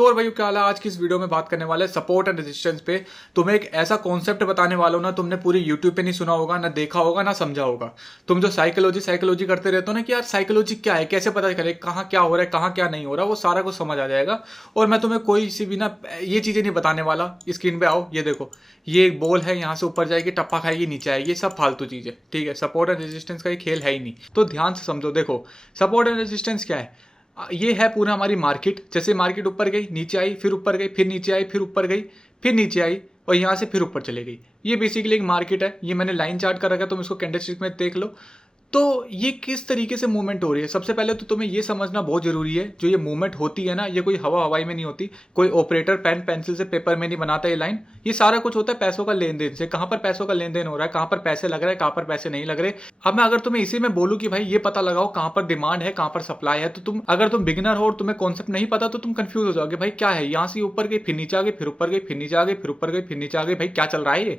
तो और भाई क्या हाल है। आज की इस वीडियो में बात करने वाले सपोर्ट एंड रेजिस्टेंस पे। तुम्हें एक ऐसा कॉन्सेप्ट बताने वाला हूं ना, तुमने पूरी यूट्यूब पे नहीं सुना होगा, ना देखा होगा, ना समझा होगा। तुम जो साइकोलॉजी साइकोलॉजी करते रहते हो ना कि यार साइकोलॉजी क्या है, कैसे पता करे कहाँ क्या हो रहा है, कहाँ क्या नहीं हो रहा, वो सारा कुछ समझ आ जाएगा। और मैं तुम्हें कोई सी भी ना ये चीज़ें नहीं बताने वाला। स्क्रीन पे आओ, ये देखो, ये एक बॉल है, यहाँ से ऊपर जाएगी, टप्पा खाएगी, नीचे आएगी, ये सब फालतू चीज़ें। ठीक है, सपोर्ट एंड रेजिस्टेंस का ये खेल है ही नहीं। तो ध्यान से समझो। देखो, सपोर्ट एंड रेजिस्टेंस क्या है। ये है पूरा हमारी मार्केट। जैसे मार्केट ऊपर गई, नीचे आई, फिर ऊपर गई, फिर नीचे आई, फिर ऊपर गई, फिर नीचे आई, और यहाँ से फिर ऊपर चली गई। ये बेसिकली एक मार्केट है। ये मैंने लाइन चार्ट कर रखा है, तुम इसको कैंडलस्टिक में देख लो। तो ये किस तरीके से मूवमेंट हो रही है, सबसे पहले तो तुम्हें ये समझना बहुत जरूरी है। जो ये मूवमेंट होती है ना, ये कोई हवा हवाई में नहीं होती। कोई ऑपरेटर पेन पेंसिल से पेपर में नहीं बनाता ये लाइन। ये सारा कुछ होता है पैसों का लेन देन से। कहां पर पैसों का लेन देन हो रहा है, कहां पर पैसे लग रहे हैं, कहां पर पैसे नहीं लग रहे। अब मैं अगर तुम्हें इसी में बोलूं कि भाई ये पता लगाओ कहां पर डिमांड है, कहां पर सप्लाई है, तो तुम अगर तुम बिगिनर हो और तुम्हें कॉन्सेप्ट नहीं पता तो तुम कंफ्यूज हो जाओगे। भाई क्या है, यहाँ से ऊपर गई, फिर नीचे आ गई, फिर ऊपर गई, फिर नीचे आ गई, फिर ऊपर गई, फिर नीचे आ गई, भाई क्या चल रहा है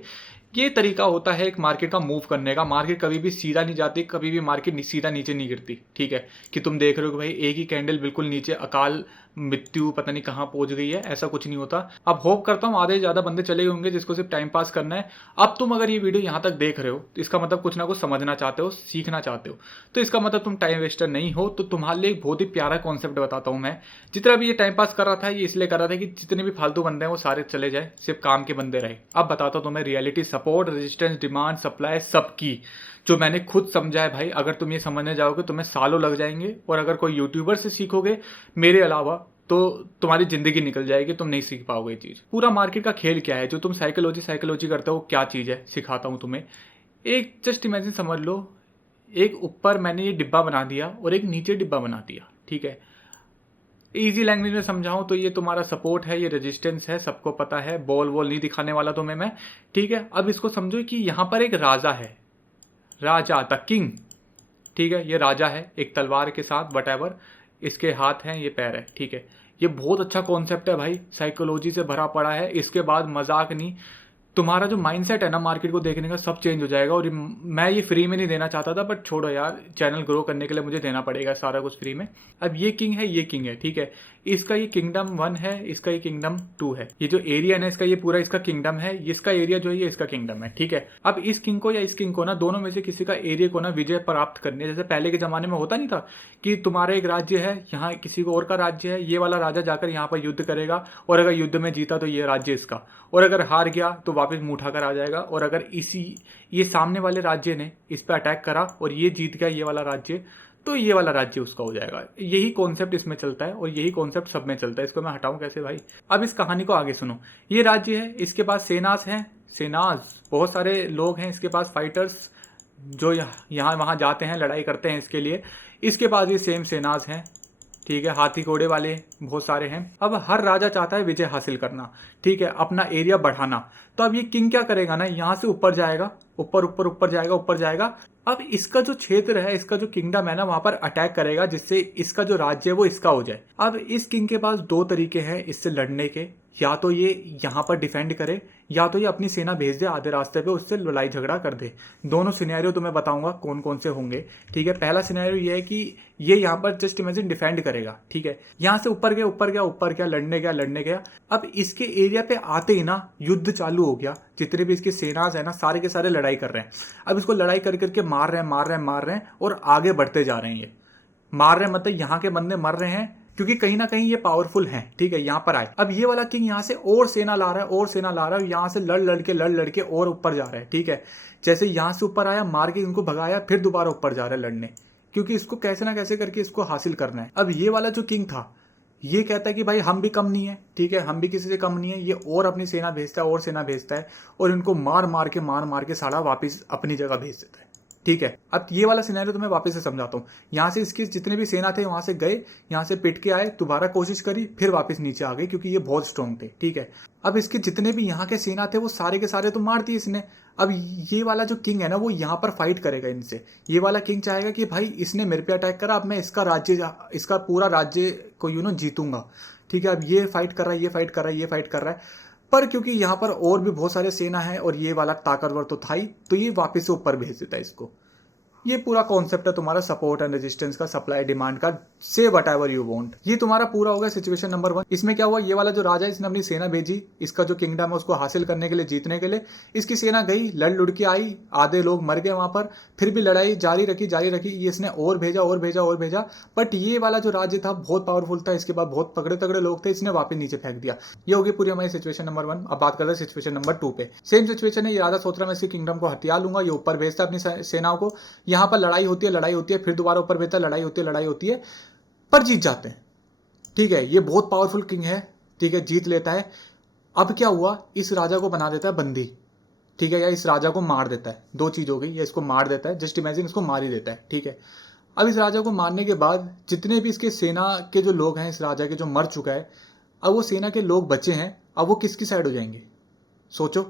ये तरीका होता है एक मार्केट का मूव करने का। मार्केट कभी भी सीधा नहीं जाती, कभी भी मार्केट सीधा नीचे नहीं गिरती। ठीक है, कि तुम देख रहे हो कि भाई एक ही कैंडल बिल्कुल नीचे अकाल मृत्यु पता नहीं कहाँ पहुंच गई है, ऐसा कुछ नहीं होता। अब होप करता हूँ आधे ज्यादा बंदे चले होंगे जिसको सिर्फ टाइम पास करना है। अब तुम अगर ये वीडियो यहाँ तक देख रहे हो तो इसका मतलब कुछ ना कुछ समझना चाहते हो, सीखना चाहते हो। तो इसका मतलब तुम टाइम वेस्टर नहीं हो। तो तुम्हारे लिए एक बहुत ही प्यारा कॉन्सेप्ट बताता हूँ मैं। जितना भी ये टाइम पास कर रहा था, ये इसलिए कर रहा था कि जितने भी फालतू बंदे हैं वो सारे चले जाए, सिर्फ काम के बंदे रहे। अब बताता हूँ तुम्हें reality, support, resistance, demand, supply सबकी, जो मैंने खुद समझा है। भाई अगर तुम ये समझने जाओगे तुम्हें सालों लग जाएंगे। और अगर कोई यूट्यूबर से सीखोगे मेरे अलावा तो तुम्हारी जिंदगी निकल जाएगी, तुम नहीं सीख पाओगे ये चीज। पूरा मार्केट का खेल क्या है, जो तुम साइकोलॉजी साइकोलॉजी करते हो क्या चीज है, सिखाता हूं तुम्हें। एक जस्ट इमेजिन समझ लो, एक ऊपर मैंने ये डिब्बा बना दिया और एक नीचे डिब्बा बना दिया। ठीक है, इजी लैंग्वेज में समझाऊं तो ये तुम्हारा सपोर्ट है, ये रेजिस्टेंस है, सबको पता है। बॉल वॉल नहीं दिखाने वाला तुम्हें मैं। ठीक है, अब इसको समझो कि यहाँ पर एक राजा है, राजा द किंग। ठीक है, ये राजा है एक तलवार के साथ, वट, इसके हाथ हैं, ये पैर है। ठीक है, ये बहुत अच्छा कॉन्सेप्ट है भाई, साइकोलॉजी से भरा पड़ा है। इसके बाद मजाक नहीं, तुम्हारा जो माइंडसेट है ना मार्केट को देखने का, सब चेंज हो जाएगा। और मैं ये फ्री में नहीं देना चाहता था, बट छोड़ो यार, चैनल ग्रो करने के लिए मुझे देना पड़ेगा सारा कुछ फ्री में। अब ये किंग है, ये किंग है। ठीक है, इसका ये किंगडम 1 है, इसका ये किंगडम 2 है। ये जो एरिया है ना इसका, ये पूरा इसका किंगडम है। इसका एरिया जो है ये इसका किंगडम है। ठीक है, अब इस किंग को या इस किंग को ना, दोनों में से किसी का एरिया को ना विजय प्राप्त करनी है। जैसे पहले के जमाने में होता नहीं था कि तुम्हारा एक राज्य है, यहाँ किसी को और का राज्य है, ये वाला राजा जाकर यहाँ पर युद्ध करेगा, और अगर युद्ध में जीता तो ये राज्य इसका, और अगर हार गया तो वापस मुंह उठाकर आ जाएगा। और अगर ये सामने वाले राज्य ने इस पर अटैक करा और ये जीत गया ये वाला राज्य, तो ये वाला राज्य उसका हो जाएगा। यही कॉन्सेप्ट इसमें चलता है और यही कॉन्सेप्ट सब में चलता है। इसको मैं हटाऊं कैसे भाई। अब इस कहानी को आगे सुनो। ये राज्य है, इसके पास सेनास हैं, सेनास बहुत सारे लोग हैं इसके पास, फाइटर्स जो यहाँ वहाँ जाते हैं, लड़ाई करते हैं इसके लिए। इसके पास ये सेम सेनास हैं। ठीक है, हाथी घोड़े वाले बहुत सारे हैं। अब हर राजा चाहता है विजय हासिल करना। ठीक है, अपना एरिया बढ़ाना। तो अब ये किंग क्या करेगा ना, यहाँ से ऊपर जाएगा, ऊपर ऊपर ऊपर जाएगा, ऊपर जाएगा। अब इसका जो क्षेत्र है, इसका जो किंगडम है ना, वहां पर अटैक करेगा, जिससे इसका जो राज्य है वो इसका हो जाए। अब इस किंग के पास दो तरीके हैं इससे लड़ने के। या तो ये यहाँ पर डिफेंड करे, या तो ये अपनी सेना भेज दे आधे रास्ते पे, उससे लड़ाई झगड़ा कर दे। दोनों सिनेरियो तुम्हें बताऊंगा कौन कौन से होंगे। ठीक है, पहला सिनेरियो ये है कि ये यहाँ पर जस्ट इमेजिन डिफेंड करेगा। ठीक है, यहाँ से ऊपर गया, ऊपर गया, ऊपर गया, लड़ने गया, लड़ने गया। अब इसके एरिया पे आते ही ना युद्ध चालू हो गया। जितने भी इसके सेनाज है ना, सारे के सारे लड़ाई कर रहे हैं। अब इसको लड़ाई कर करके मार रहे हैं, मार रहे हैं, मार रहे हैं, और आगे बढ़ते जा रहे हैं। ये मार रहे हैं मतलब यहाँ के बंदे मर रहे हैं, क्योंकि कहीं ना कहीं ये पावरफुल हैं। ठीक है, यहाँ पर आए। अब ये वाला किंग यहाँ से और सेना ला रहा है, और सेना ला रहा है, यहाँ से लड़ लड़के और ऊपर जा रहा है। ठीक है, जैसे यहाँ से ऊपर आया, मार के इनको भगाया, फिर दोबारा ऊपर जा रहा है लड़ने, क्योंकि इसको कैसे ना कैसे करके इसको हासिल करना है। अब ये वाला जो किंग था, ये कहता है कि भाई हम भी कम नहीं है। ठीक है, हम भी किसी से कम नहीं है। ये और अपनी सेना भेजता है, और सेना भेजता है, और इनको मार मार के साला वापस अपनी जगह भेज देता है। ठीक है, अब ये वाला सिनेरियो तो मैं वापस से समझाता हूँ। यहाँ से इसके जितने भी सेना थे वहां से गए, यहाँ से पिट के आए, दोबारा कोशिश करी, फिर वापस नीचे आ गए, क्योंकि ये बहुत स्ट्रॉन्ग थे। ठीक है, अब इसके जितने भी यहाँ के सेना थे वो सारे के सारे तो मार दिए इसने। अब ये वाला जो किंग है ना, वो यहाँ पर फाइट करेगा इनसे। ये वाला किंग चाहेगा कि भाई इसने मेरे पे अटैक करा, अब मैं इसका राज्य, इसका पूरा राज्य को जीतूंगा। ठीक है, अब ये फाइट कर रहा है, ये फाइट कर रहा है, ये फाइट कर रहा है, पर क्योंकि यहाँ पर और भी बहुत सारे सेना है और ये वाला ताकतवर तो था ही, तो ये वापस से ऊपर भेज देता है इसको। ये पूरा कॉन्सेप्ट है तुम्हारा सपोर्ट एंड रेजिस्टेंस का, सप्लाई डिमांड का, से वट एवर यू वांट। ये तुम्हारा पूरा हो गया सिचुएशन नंबर 1। इसमें क्या हुआ, ये वाला जो राजा है इसने अपनी सेना भेजी, इसका जो किंगडम है उसको हासिल करने के लिए, जीतने के लिए। इसकी सेना गई, लड़ लुड़ के आई, आधे लोग मर गए वहां पर, फिर भी लड़ाई जारी रखी। ये इसने और भेजा। बट ये वाला जो राज्य था बहुत पावरफुल था, इसके बाद बहुत तगड़े तगड़े लोग थे, इसने वापस नीचे फेंक दिया। ये होगी पूरी हमारी सिचुएशन नंबर 1। अब बात करते हैं सिचुएशन नंबर 2 पे। सेम सिचुएशन है, ये राजा सोच रहा मैं इसकी किंगडम को हथिया लूंगा, ये ऊपर भेजता है अपनी सेनाओं को, यहाँ पर लड़ाई होती है, फिर दोबारा ऊपर भेजता है, लड़ाई होती है, पर जीत जाते हैं। ठीक है, ये बहुत पावरफुल किंग है, ठीक है, जीत लेता है। अब क्या हुआ, इस राजा को बना देता है बंदी, ठीक है, या इस राजा को मार देता है। दो चीज हो गई, या इसको मार देता है, जस्ट इमेजिन इसको मार ही देता है। ठीक है, अब इस राजा को मारने के बाद जितने भी इसके सेना के जो लोग हैं, इस राजा के जो मर चुका है, अब वो सेना के लोग बचे हैं, अब वो किसकी साइड हो जाएंगे, सोचो,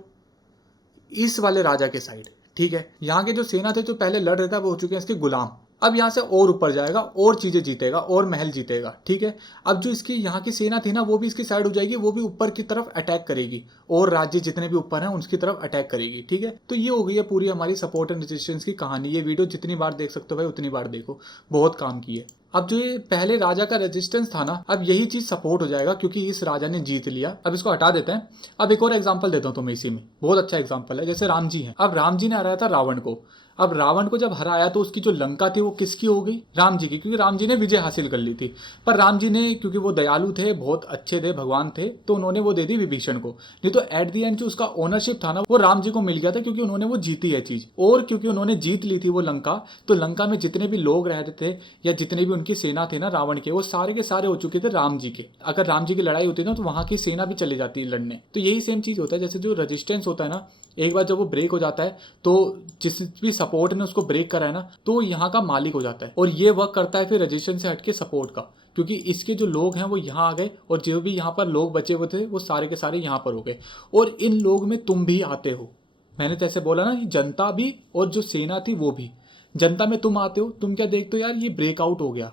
इस वाले राजा के साइड। ठीक है, यहाँ के जो सेना थे जो पहले लड़ रहे थे वो हो चुके हैं इसके गुलाम। अब यहाँ से और ऊपर जाएगा, और चीजें जीतेगा, और महल जीतेगा। ठीक है, अब जो इसकी यहाँ की सेना थी ना वो भी इसकी साइड हो जाएगी, वो भी ऊपर की तरफ अटैक करेगी, और राज्य जितने भी ऊपर हैं उनकी तरफ अटैक करेगी। ठीक है, तो ये हो गई है पूरी हमारी सपोर्ट एंड रेजिस्टेंस की कहानी। ये वीडियो जितनी बार देख सकते हो भाई उतनी बार देखो, बहुत काम की है। अब जो ये पहले राजा का रेजिस्टेंस था ना, अब यही चीज सपोर्ट हो जाएगा क्योंकि इस राजा ने जीत लिया। अब इसको हटा देते हैं। अब एक और एग्जांपल देता हूं तुम्हें इसी में, बहुत अच्छा एग्जांपल है। जैसे राम जी हैं, अब राम जी ने हराया था रावण को। अब रावण को जब हराया तो उसकी जो लंका थी वो किसकी हो गई, राम जी की, क्योंकि राम जी ने विजय हासिल कर ली थी। पर राम जी ने, क्योंकि वो दयालु थे, बहुत अच्छे थे, भगवान थे, तो उन्होंने वो दे दी विभीषण को। नहीं तो एट दी एंड जो उसका ओनरशिप था ना वो राम जी को मिल गया था, क्योंकि उन्होंने वो जीती है चीज। और क्योंकि उन्होंने जीत ली थी वो लंका, तो लंका में जितने भी लोग रहते थे या जितने भी उनकी सेना थे ना रावण के, वो सारे के सारे हो चुके थे राम जी के। अगर राम जी की लड़ाई होती ना तो वहां की सेना भी चली जाती है लड़ने। तो यही सेम चीज होता है, जैसे जो रेजिस्टेंस होता है ना, एक बार जब वो ब्रेक हो जाता है तो जिस भी सपोर्ट ने उसको ब्रेक करा है ना, तो यहाँ का मालिक हो जाता है, और ये वर्क करता है फिर रेजिस्टेंस से हटके सपोर्ट का, क्योंकि इसके जो लोग हैं वो यहाँ आ गए, और जो भी यहाँ पर लोग बचे हुए थे वो सारे के सारे यहाँ पर हो गए। और इन लोग में तुम भी आते हो। मैंने जैसे बोला ना, जनता भी और जो सेना थी वो भी। जनता में तुम आते हो, तुम क्या देखते हो, यार ये ब्रेकआउट हो गया,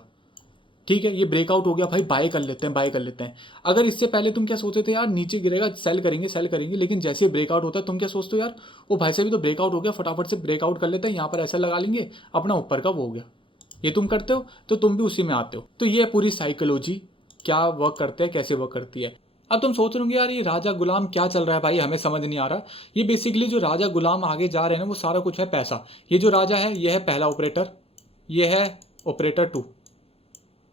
ठीक है, ये ब्रेकआउट हो गया भाई, बाय कर लेते हैं, बाय कर लेते हैं। अगर इससे पहले तुम क्या सोचते थे, यार नीचे गिरेगा, सेल करेंगे, लेकिन जैसे ब्रेकआउट होता है तुम क्या सोचते हो, यार वो भाई से भी तो ब्रेकआउट हो गया, फटाफट से ब्रेकआउट कर लेते हैं, यहाँ पर ऐसा लगा लेंगे, अपना ऊपर का वो हो गया। ये तुम करते हो तो तुम भी उसी में आते हो। तो ये पूरी साइकोलॉजी क्या वर्क करते हैं, कैसे वर्क करती है। अब तुम सोच रहे होंगे यार ये राजा गुलाम क्या चल रहा है भाई, हमें समझ नहीं आ रहा। ये बेसिकली जो राजा गुलाम आगे जा रहे हैं ना वो सारा कुछ है पैसा। ये जो राजा है ये है पहला ऑपरेटर, ये है ऑपरेटर 2।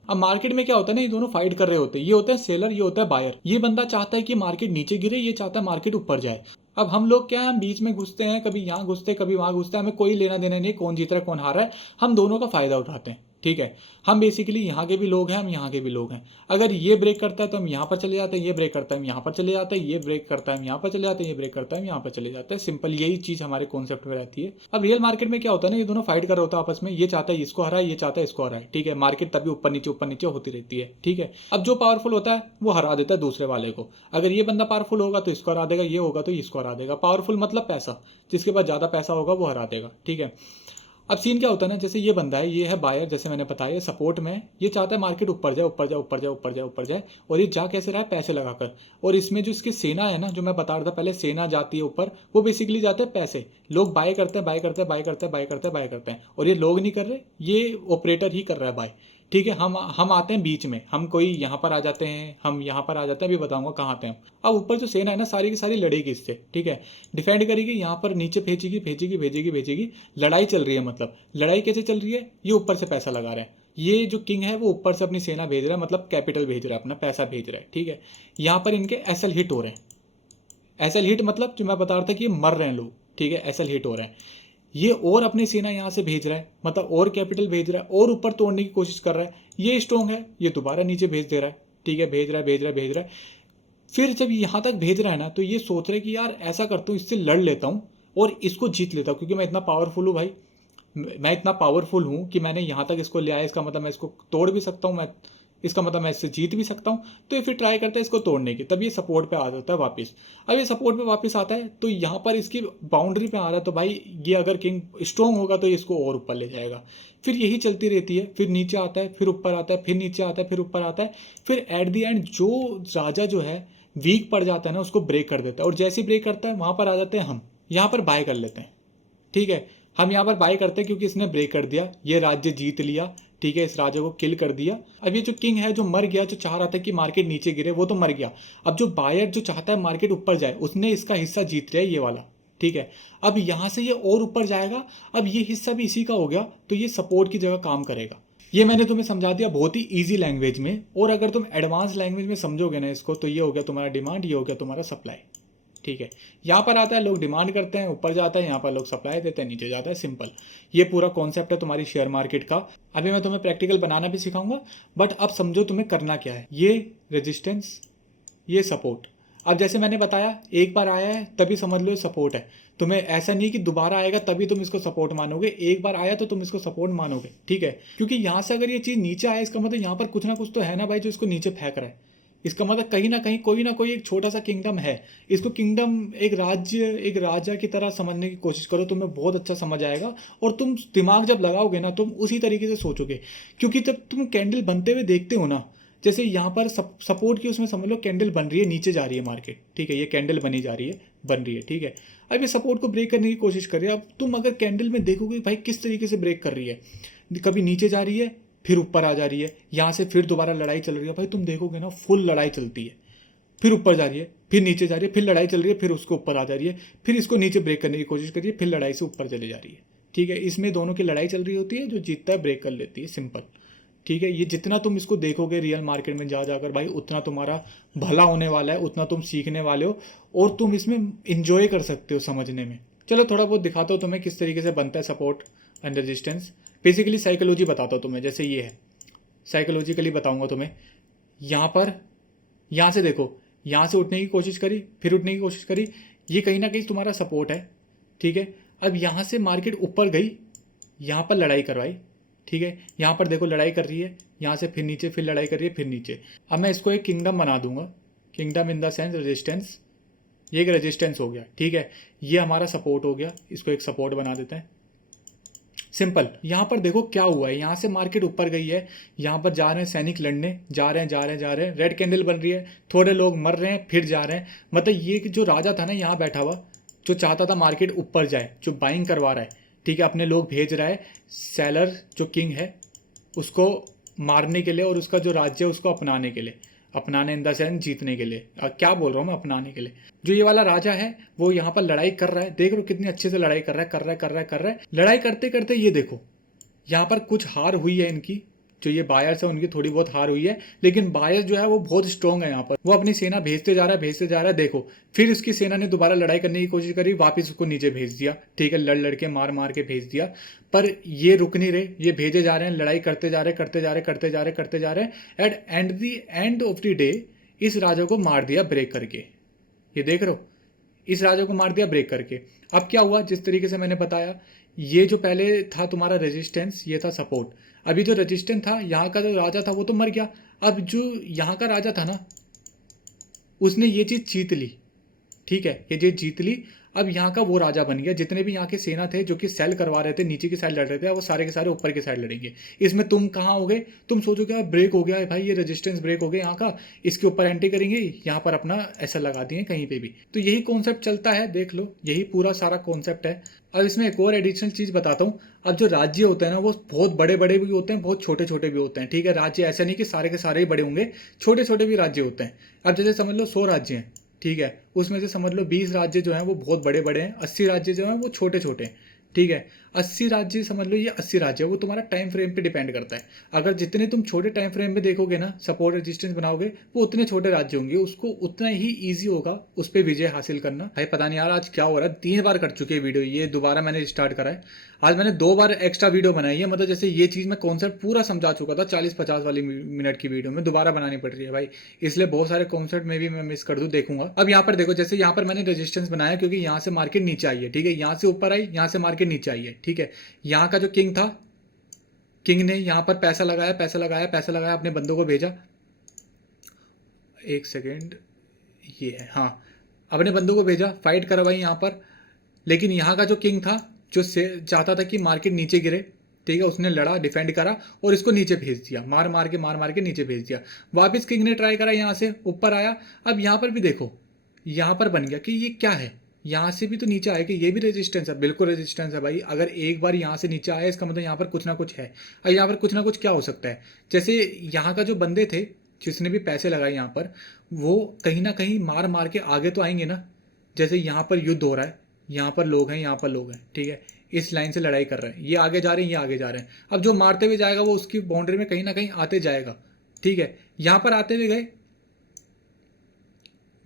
अब मार्केट में क्या होता है ना, ये दोनों फाइट कर रहे होते हैं, ये होता है सेलर, ये होता है बायर। ये बंदा चाहता है कि मार्केट नीचे गिरे, ये चाहता है मार्केट ऊपर जाए। अब हम लोग क्या है, हम बीच में घुसते हैं, कभी यहाँ घुसते हैं, कभी वहां घुसते हैं, हमें कोई लेना देना नहीं, कौन जीत रहा है कौन हार रहा है, हम दोनों का फायदा उठाते हैं। ठीक है, हम बेसिकली यहाँ के भी लोग हैं, हम यहाँ के भी लोग हैं। अगर ये ब्रेक करता है तो हम यहाँ पर चले जाते हैं, ये ब्रेक करता है हम यहाँ पर चले जाते हैं, ये ब्रेक करता है हम यहाँ पर चले जाते हैं, ये ब्रेक करता है हम यहाँ पर चले जाते हैं। सिंपल यही चीज हमारे कॉन्सेप्ट में रहती है। अब रियल मार्केट में क्या होता है ना, ये दोनों फाइट कर रहा होता है आपस में, ये चाहता है इसको हरा, ये चाहता है इसको हरा। ठीक है, मार्केट तभी ऊपर नीचे होती रहती है। ठीक है, अब जो पावरफुल होता है वो हरा देता है दूसरे वाले को। अगर ये बंदा पावरफुल होगा तो इसको हरा देगा, ये होगा तो इसको हरा देगा। पावरफुल मतलब पैसा, जिसके पास ज्यादा पैसा होगा वो हरा देगा। ठीक है, अब सीन क्या होता है ना, जैसे ये बंदा है, ये है बायर, जैसे मैंने बताया सपोर्ट में, ये चाहता है मार्केट ऊपर जाए, ऊपर जाए, ऊपर जाए, ऊपर जाए, ऊपर जाए। और ये जा कैसे रहा है, पैसे लगाकर। और इसमें जो इसकी सेना है ना, जो मैं बता रहा था पहले, सेना जाती है ऊपर, वो बेसिकली जाते हैं पैसे। लोग बाय करते हैं, बाय करते हैं, बाय करते हैं, बाय करते हैं, बाय करते हैं। और ये लोग नहीं कर रहे, ये ऑपरेटर ही कर रहा है बाय। ठीक है, हम आते हैं बीच में, हम कोई यहाँ पर आ जाते हैं, हम यहाँ पर आ जाते हैं, अभी बताऊंगा कहाँ आते हैं। अब ऊपर जो सेना है ना सारी की सारी लड़ेगी इससे। ठीक है, डिफेंड करेगी, यहाँ पर नीचे भेजेगी। लड़ाई चल रही है, मतलब लड़ाई कैसे चल रही है, ये ऊपर से पैसा लगा रहे हैं। ये जो किंग है वो ऊपर से अपनी सेना भेज रहा है, मतलब कैपिटल भेज रहा है, अपना पैसा भेज रहा है। ठीक है, यहाँ पर इनके एसएल हिट हो रहे हैं। एसएल हिट मतलब जो मैं बता रहा था कि मर रहे हैं लोग। ठीक है, एसएल हिट हो रहे हैं। ये और अपनी सेना यहाँ से भेज रहा है, मतलब और कैपिटल भेज रहा है, और ऊपर तोड़ने की कोशिश कर रहा है। ये स्ट्रॉन्ग है, ये दोबारा नीचे भेज दे रहा है। ठीक है, भेज रहा है। फिर जब यहाँ तक भेज रहा है ना, तो ये सोच रहा है कि यार ऐसा करता हूँ, इससे लड़ लेता हूँ और इसको जीत लेता हूँ, क्योंकि मैं इतना पावरफुल हूँ भाई। मैं इतना पावरफुल हूँ कि मैंने यहाँ तक इसको ले आया, इसका मतलब मैं इसको तोड़ भी सकता हूँ, इसका मतलब मैं इससे जीत भी सकता हूँ। तो ये फिर ट्राई करता है इसको तोड़ने की, तब ये सपोर्ट पे आ जाता है वापस। अब ये सपोर्ट पे वापस आता है तो यहाँ पर इसकी बाउंड्री पे आ रहा है, तो भाई ये अगर किंग स्ट्रॉन्ग होगा तो ये इसको और ऊपर ले जाएगा। फिर यही चलती रहती है, फिर नीचे आता है, फिर ऊपर आता है, फिर नीचे आता है, फिर ऊपर आता है। फिर एट दी एंड जो राजा जो है वीक पड़ जाता है ना, उसको ब्रेक कर देता है। और जैसे ही ब्रेक करता है वहां पर आ जाते हैं हम, यहाँ पर बाय कर लेते हैं। ठीक है, हम यहाँ पर बाय करते हैं क्योंकि इसने ब्रेक कर दिया, ये राज्य जीत लिया, ठीक है, इस राजा को किल कर दिया। अब ये जो किंग है जो मर गया, जो चाह रहा था कि मार्केट नीचे गिरे, वो तो मर गया। अब जो बायर जो चाहता है मार्केट ऊपर जाए, उसने इसका हिस्सा जीत लिया, ये वाला, ठीक है। अब यहाँ से ये और ऊपर जाएगा, अब ये हिस्सा भी इसी का हो गया, तो ये सपोर्ट की जगह काम करेगा। ये मैंने तुम्हें समझा दिया बहुत ही ईजी लैंग्वेज में, और अगर तुम एडवांस लैंग्वेज में समझोगे ना इसको, तो ये हो गया तुम्हारा डिमांड, ये हो गया तुम्हारा सप्लाई, ठीक है। यहाँ पर आता है लोग डिमांड करते हैं, ऊपर जाता है, यहाँ पर लोग सप्लाई देते हैं, नीचे जाता है, सिंपल। ये पूरा कॉन्सेप्ट है तुम्हारी शेयर मार्केट का। अभी मैं तुम्हें प्रैक्टिकल बनाना भी सिखाऊंगा, बट अब समझो तुम्हें करना क्या है। ये रेजिस्टेंस, ये सपोर्ट। अब जैसे मैंने बताया, एक बार आया है तभी समझ लो ये सपोर्ट है। तुम्हें ऐसा नहीं कि दोबारा आएगा तभी तुम इसको सपोर्ट मानोगे, एक बार आया तो तुम इसको सपोर्ट मानोगे, ठीक है। क्योंकि यहाँ से अगर ये चीज़ नीचे आए, इसका मतलब यहाँ पर कुछ ना कुछ तो है ना भाई जो इसको नीचे फेंक रहा है। इसका मतलब कहीं ना कहीं कोई ना कोई एक छोटा सा किंगडम है। इसको किंगडम, एक राज्य, एक राजा की तरह समझने की कोशिश करो, तुम्हें बहुत अच्छा समझ आएगा। और तुम दिमाग जब लगाओगे ना, तुम उसी तरीके से सोचोगे। क्योंकि जब तुम कैंडल बनते हुए देखते हो ना, जैसे यहाँ पर सपोर्ट की उसमें समझ लो कैंडल बन रही है, नीचे जा रही है मार्केट, ठीक है, ये कैंडल बनी जा रही है, बन रही है, ठीक है। अब ये सपोर्ट को ब्रेक करने की कोशिश कर रही है। अब तुम अगर कैंडल में देखोगे भाई किस तरीके से ब्रेक कर रही है, कभी नीचे जा रही है, फिर ऊपर आ जा रही है, यहाँ से फिर दोबारा लड़ाई चल रही है, भाई तुम देखोगे ना फुल लड़ाई चलती है, फिर ऊपर जा रही है, फिर नीचे जा रही है, फिर लड़ाई चल रही है, फिर उसको ऊपर आ जा रही है, फिर इसको नीचे ब्रेक करने की कोशिश कर रही है, फिर लड़ाई से ऊपर चले जा रही है, ठीक है। इसमें दोनों की लड़ाई चल रही होती है, जो जीतता है ब्रेक कर लेती है, सिंपल, ठीक है। ये जितना तुम इसको देखोगे रियल मार्केट में जा जाकर भाई, उतना तुम्हारा भला होने वाला है, उतना तुम सीखने वाले हो, और तुम इसमें इंजॉय कर सकते हो समझने में। चलो थोड़ा बहुत दिखाता हूँ तुम्हें किस तरीके से बनता है support and resistance. Basically psychology बताता हूँ तुम्हें, जैसे ये है, साइकोलॉजिकली बताऊंगा तुम्हें। यहाँ पर, यहाँ से देखो, यहाँ से उठने की कोशिश करी, फिर उठने की कोशिश करी, ये कहीं ना कहीं तुम्हारा सपोर्ट है, ठीक है। अब यहाँ से मार्केट ऊपर गई, यहाँ पर लड़ाई करवाई, ठीक है, यहाँ पर देखो लड़ाई कर रही है, यहाँ से फिर नीचे, फिर लड़ाई कर रही है, फिर नीचे। अब मैं इसको एक किंगडम बना दूंगा, kingdom in the sense resistance, ये एक रेजिस्टेंस हो गया, ठीक है। ये हमारा सपोर्ट हो गया, इसको एक सपोर्ट बना देते हैं, सिंपल। यहाँ पर देखो क्या हुआ है, यहाँ से मार्केट ऊपर गई है, यहाँ पर जा रहे हैं सैनिक लड़ने, जा रहे हैं जा रहे हैं जा रहे हैं, रेड कैंडल बन रही है, थोड़े लोग मर रहे हैं, फिर जा रहे हैं। मतलब ये जो राजा था ना यहाँ बैठा हुआ, जो चाहता था मार्केट ऊपर जाए, जो बाइंग करवा रहा है, ठीक है, अपने लोग भेज रहा है, सेलर जो किंग है उसको मारने के लिए, और उसका जो राज्य है उसको अपनाने के लिए, अपनाने इन द सेंस जीतने के लिए, क्या बोल रहा हूँ मैं, अपनाने के लिए। जो ये वाला राजा है वो यहाँ पर लड़ाई कर रहा है, देख रहे हो कितनी अच्छे से लड़ाई कर रहा है, कर रहा है कर रहा है कर रहा है। लड़ाई करते करते ये देखो यहाँ पर कुछ हार हुई है इनकी, जो ये बायर्स है उनकी थोड़ी बहुत हार हुई है, लेकिन बायर्स जो है वो बहुत स्ट्रॉन्ग है। यहाँ पर वो अपनी सेना भेजते जा रहा है, भेजते जा रहा है, देखो फिर उसकी सेना ने दोबारा लड़ाई करने की कोशिश करी, वापस उसको नीचे भेज दिया, ठीक है, लड़ लड़ के मार मार के भेज दिया। पर ये रुक नहीं रहे, ये भेजे जा रहे हैं, लड़ाई करते जा रहे, करते जा रहे, करते जा रहे, करते जा रहे। At the end of the day इस राजा को मार दिया ब्रेक करके, ये देख रहे हो, इस राजा को मार दिया ब्रेक करके। अब क्या हुआ, जिस तरीके से मैंने बताया, ये जो पहले था तुम्हारा रेजिस्टेंस, ये था सपोर्ट। अभी जो रेजिस्टेंस था, यहाँ का जो राजा था वो तो मर गया। अब जो यहाँ का राजा था ना, उसने ये चीज़ जीत ली, ठीक है, ये चीज़ जीत ली। अब यहाँ का वो राजा बन गया, जितने भी यहाँ के सेना थे जो कि सेल करवा रहे थे, नीचे की साइड लड़ रहे थे, वो सारे के सारे ऊपर की साइड लड़ेंगे। इसमें तुम कहाँ हो गए, तुम सोचोगे यार ब्रेक हो गया है भाई, ये रेजिस्टेंस ब्रेक हो गया यहाँ का, इसके ऊपर एंट्री करेंगे, यहाँ पर अपना ऐसा लगा दिए कहीं पे भी। तो यही कॉन्सेप्ट चलता है, देख लो, यही पूरा सारा कॉन्सेप्ट है। अब इसमें एक और एडिशनल चीज़ बताता हूँ। अब जो राज्य होते हैं ना, वो बहुत बड़े बड़े भी होते हैं, बहुत छोटे छोटे भी होते हैं, ठीक है। राज्य ऐसा नहीं कि सारे के सारे ही बड़े होंगे, छोटे छोटे भी राज्य होते हैं। अब जैसे समझ लो 100 राज्य हैं, ठीक है, उसमें से समझ लो 20 राज्य जो हैं वो बहुत बड़े बड़े हैं, 80 राज्य जो हैं वो छोटे छोटे हैं, ठीक है। 80 राज्य समझ लो, ये 80 राज्य है, वो तुम्हारा टाइम फ्रेम पे डिपेंड करता है। अगर जितने तुम छोटे टाइम फ्रेम में देखोगे ना, सपोर्ट रेजिस्टेंस बनाओगे, वो उतने छोटे राज्य होंगे, उसको उतना ही ईजी होगा उस पर विजय हासिल करना। भाई पता नहीं यार आज क्या हो रहा है, 3 बार कर चुके हैं वीडियो, ये दोबारा मैंने स्टार्ट करा है। आज मैंने 2 बार एक्स्ट्रा वीडियो बनाई है, मतलब जैसे ये चीज़ मैं कॉन्सेप्ट पूरा समझा चुका था 40-50 वाली मिनट की वीडियो में दोबारा बनानी पड़ रही है भाई, इसलिए बहुत सारे कॉन्सेप्ट में भी मैं मिस कर दूँ, देखूंगा। अब यहाँ पर देखो, जैसे यहाँ पर मैंने रेजिस्टेंस बनाया क्योंकि यहाँ से मार्केट नीचे आई है, ठीक है, यहाँ से ऊपर आई, यहाँ से मार्केट नीचे आई है, ठीक है। यहाँ का जो किंग था, किंग ने यहाँ पर पैसा लगाया, पैसा लगाया, पैसा लगाया, अपने बंदों को भेजा, एक सेकेंड, ये है, हाँ, अपने बंदों को भेजा, फाइट करवाई यहाँ पर। लेकिन यहाँ का जो किंग था, जो चाहता था कि मार्केट नीचे गिरे, ठीक है, उसने लड़ा, डिफेंड करा और इसको नीचे भेज दिया, मार मार के नीचे भेज दिया। वापस किंग ने ट्राई करा, यहाँ से ऊपर आया। अब यहाँ पर भी देखो, यहाँ पर बन गया कि ये क्या है, यहाँ से भी तो नीचे आएगा, ये भी रेजिस्टेंस है, बिल्कुल रेजिस्टेंस है भाई। अगर एक बार यहाँ से नीचे आया इसका मतलब यहाँ पर कुछ ना कुछ है। और यहाँ पर कुछ ना कुछ क्या हो सकता है, जैसे यहाँ का जो बंदे थे जिसने भी पैसे लगाए यहाँ पर, वो कहीं ना कहीं मार मार के आगे तो आएंगे ना। जैसे यहाँ पर युद्ध हो रहा है, यहाँ पर लोग हैं, यहाँ पर लोग हैं, ठीक है, इस लाइन से लड़ाई कर रहे हैं, ये आगे जा रहे हैं, ये आगे जा रहे हैं। अब जो मारते हुए जाएगा वो उसकी बाउंड्री में कहीं ना कहीं आते जाएगा, ठीक है। यहाँ पर आते हुए गए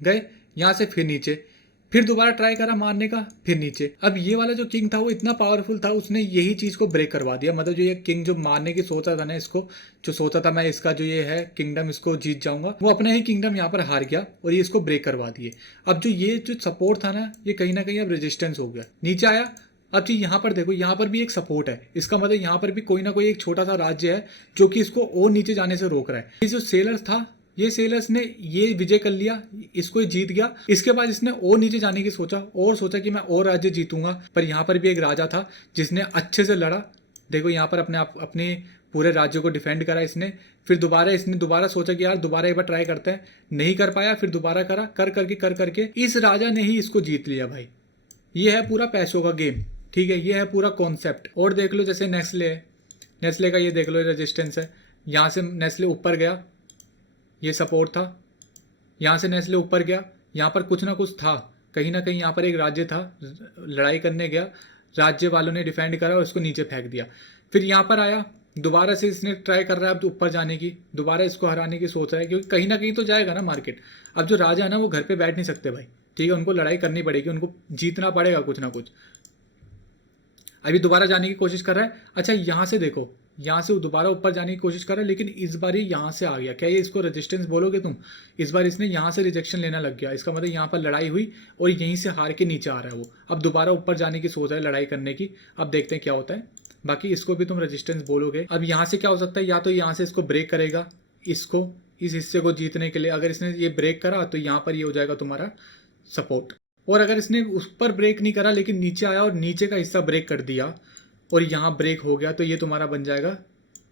गए, यहाँ से फिर नीचे, फिर दोबारा ट्राई करा मारने का, फिर नीचे। अब ये वाला जो किंग था वो इतना पावरफुल था, उसने यही चीज़ को ब्रेक करवा दिया। मतलब जो ये किंग जो मारने की सोचा था ना, इसको जो सोचा था मैं इसका जो ये है किंगडम इसको जीत जाऊंगा, वो अपना ही किंगडम यहाँ पर हार गया और ये इसको ब्रेक करवा दिए। अब जो ये जो सपोर्ट था ना, ये कहीं ना कहीं अब रेजिस्टेंस हो गया, नीचे आया। अब जी यहाँ पर देखो, यहाँ पर भी एक सपोर्ट है, इसका मतलब यहाँ पर भी कोई ना कोई एक छोटा सा राज्य है जो कि इसको और नीचे जाने से रोक रहा है। ये जो सेलर्स था, ये सेलर्स ने ये विजय कर लिया, इसको जीत गया। इसके बाद इसने और नीचे जाने की सोचा कि मैं और राज्य जीतूंगा। पर यहाँ पर भी एक राजा था जिसने अच्छे से लड़ा। देखो यहाँ पर अपने पूरे राज्य को डिफेंड करा इसने। फिर इसने दोबारा सोचा कि यार दोबारा एक बार ट्राई करते हैं, नहीं कर पाया, फिर दोबारा करा, कर करके इस राजा ने ही इसको जीत लिया भाई। ये है पूरा पैसों का गेम, ठीक है, ये है पूरा कॉन्सेप्ट। और देख लो जैसे नेस्ले है, नेस्ले का ये देख लो रेजिस्टेंस है। यहाँ से नेस्ले ऊपर गया, ये सपोर्ट था, यहाँ से नेस्ले ऊपर गया, यहाँ पर कुछ ना कुछ था, कहीं ना कहीं यहाँ पर एक राज्य था, लड़ाई करने गया, राज्य वालों ने डिफेंड करा और उसको नीचे फेंक दिया। फिर यहाँ पर आया, दोबारा से इसने ट्राई कर रहा है अब ऊपर जाने की, दोबारा इसको हराने की सोच रहा है, क्योंकि कहीं ना कहीं तो जाएगा ना मार्केट। अब जो राजा है ना वो घर पे बैठ नहीं सकते भाई, ठीक है, उनको लड़ाई करनी पड़ेगी, उनको जीतना पड़ेगा कुछ ना कुछ। अभी दोबारा जाने की कोशिश कर रहा है। अच्छा यहाँ से देखो, यहाँ से वो दोबारा ऊपर जाने की कोशिश कर रहा है, लेकिन इस बार ही यहाँ से आ गया। क्या ये इसको रेजिस्टेंस बोलोगे तुम? इस बार इसने यहाँ से रिजेक्शन लेना लग गया, इसका मतलब यहाँ पर लड़ाई हुई और यहीं से हार के नीचे आ रहा है वो। अब दोबारा ऊपर जाने की सोच है लड़ाई करने की, अब देखते हैं क्या होता है। बाकी इसको भी तुम रेजिस्टेंस बोलोगे। अब यहाँ से क्या हो सकता है, या तो यहाँ से इसको ब्रेक करेगा, इसको इस हिस्से को जीतने के लिए। अगर इसने ये ब्रेक करा तो यहाँ पर ये हो जाएगा तुम्हारा सपोर्ट। और अगर इसने उस पर ब्रेक नहीं करा लेकिन नीचे आया और नीचे का हिस्सा ब्रेक कर दिया और यहाँ ब्रेक हो गया, तो ये तुम्हारा बन जाएगा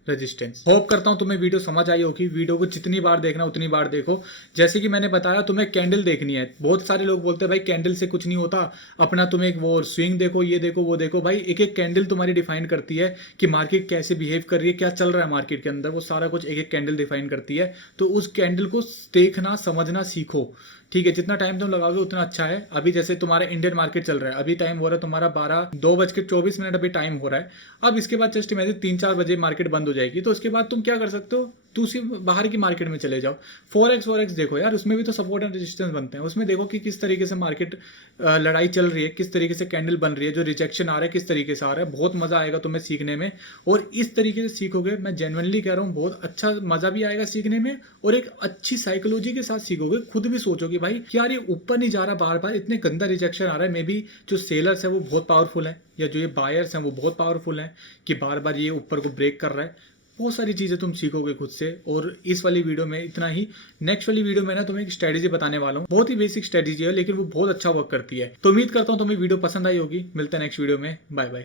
रेजिस्टेंस। होप करता हूँ तुम्हें वीडियो समझ आई होगी। वीडियो को जितनी बार देखना उतनी बार देखो। जैसे कि मैंने बताया, तुम्हें कैंडल देखनी है। बहुत सारे लोग बोलते हैं भाई कैंडल से कुछ नहीं होता, अपना तुम एक वो स्विंग देखो, ये देखो, वो देखो। भाई एक एक कैंडल तुम्हारी डिफाइन करती है कि मार्केट कैसे बिहेव कर रही है, क्या चल रहा है मार्केट के अंदर, वो सारा कुछ एक एक कैंडल डिफाइन करती है। तो उस कैंडल को देखना, समझना सीखो, ठीक है। जितना टाइम तुम लगाओगे उतना अच्छा है। अभी जैसे तुम्हारा इंडियन मार्केट चल रहा है, अभी टाइम हो रहा है तुम्हारा 2:24 अभी टाइम हो रहा है। अब इसके बाद जस्ट इमेजिन 3-4 बजे मार्केट बंद हो जाएगी, तो उसके बाद तुम क्या कर सकते हो, दूसरी बाहर की मार्केट में चले जाओ। फॉरेक्स देखो यार, उसमें भी तो सपोर्ट एंड रेजिस्टेंस बनते हैं। उसमें देखो कि किस तरीके से मार्केट लड़ाई चल रही है, किस तरीके से कैंडल बन रही है, जो रिजेक्शन आ रहा है किस तरीके से आ रहा है। बहुत मजा आएगा तुम्हें सीखने में, और इस तरीके से सीखोगे, मैं जेन्युइनली कह रहा हूँ, बहुत अच्छा मजा भी आएगा सीखने में, और एक अच्छी साइकोलॉजी के साथ सीखोगे। खुद भी सोचोगे भाई यार ये ऊपर नहीं जा रहा, बार बार इतने गंदा रिजेक्शन आ रहा है। मे बी जो सेलर्स है वो बहुत पावरफुल है, या जो ये बायर्स हैं वो बहुत पावरफुल हैं कि बार बार ये ऊपर को ब्रेक कर रहा है। बहुत सारी चीज़ें तुम सीखोगे खुद से। और इस वाली वीडियो में इतना ही। नेक्स्ट वाली वीडियो में ना तुम्हें एक स्ट्रेटेजी बताने वाला हूँ, बहुत ही बेसिक स्ट्रेटेजी है, लेकिन वो बहुत अच्छा वर्क करती है। तो उम्मीद करता हूँ तुम्हें वीडियो पसंद आई होगी। मिलते हैं नेक्स्ट वीडियो में, बाय बाय।